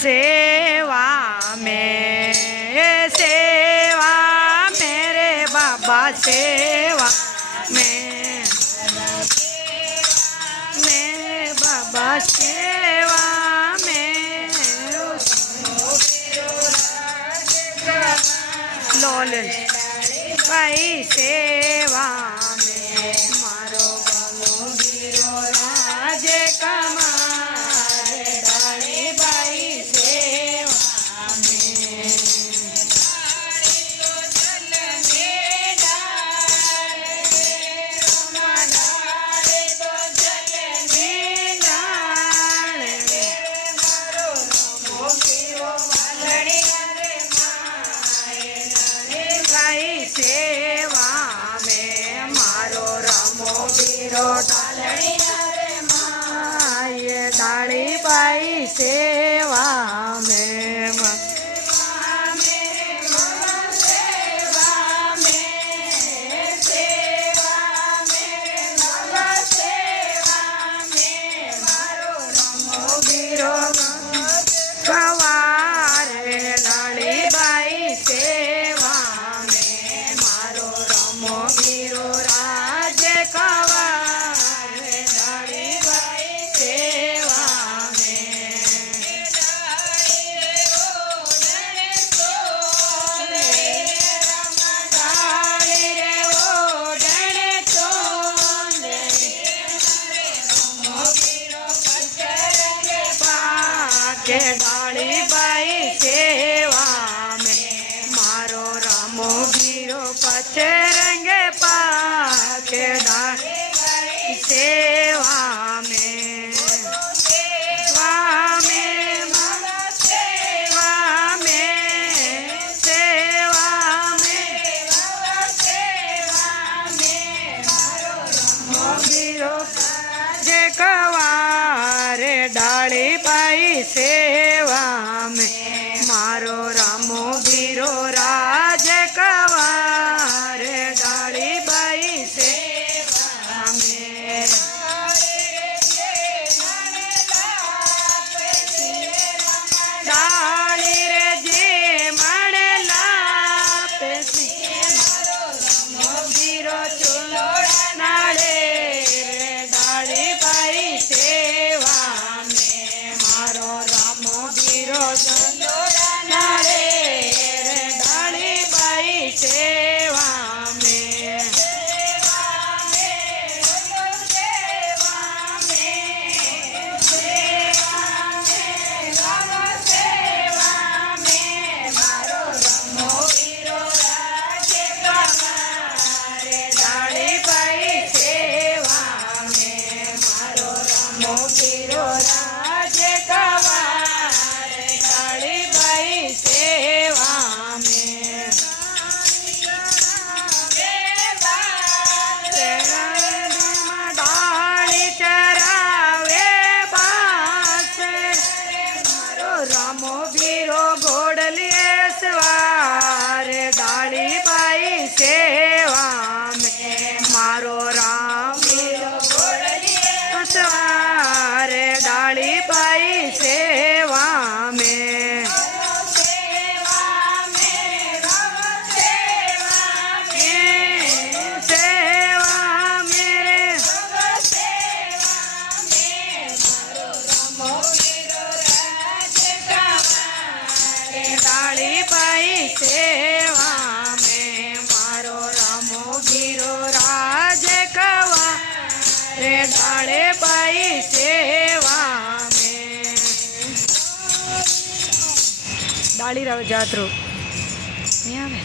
सेवा में रे बाबा सेवा में बाबा सेवा में लोल भाई सेवा में मारो गलो गिरो राज कमार डाली भाई सेवा में सेवा में मारो रमो वीरो डाली रे माए डाली बाई सेवा में मारो रमो वीरो कवार डाली बाई सेवा वीरो राज कवार डाली बाई सेवा में डाली रे ओढ़ने पाके डाली बाई सेवा में मारो रामो वीरो पचरंगे पाके डाली बाई सेवा में सेवा में वीरो जे कवार डाली बाई सेवा में मारो रामो वीरो राज कवार डाली बाई सेवा में डाली रे जे मणे लापे वीरो चुलोड़ा नाड़े रे डाली बाई सेवा में मारो रामो वीरो चुलोड़ा नाड़े रे डाली बाई सेवा में डाली बाई सेवा में मारो रामो वीरो राज कवार डाली बाई सेवा में डाली चरावे बास मारो रामो वीरो घोड़लिए सवार डाली बाई सेवा में मारो राम वीरो घोड़लिए सवार डाली बाई सेवा में डाली बाई सेवा में मारो रामो वीरो राज कवार डाली बाई सेवा में डाली राव जात्रो नहीं आवे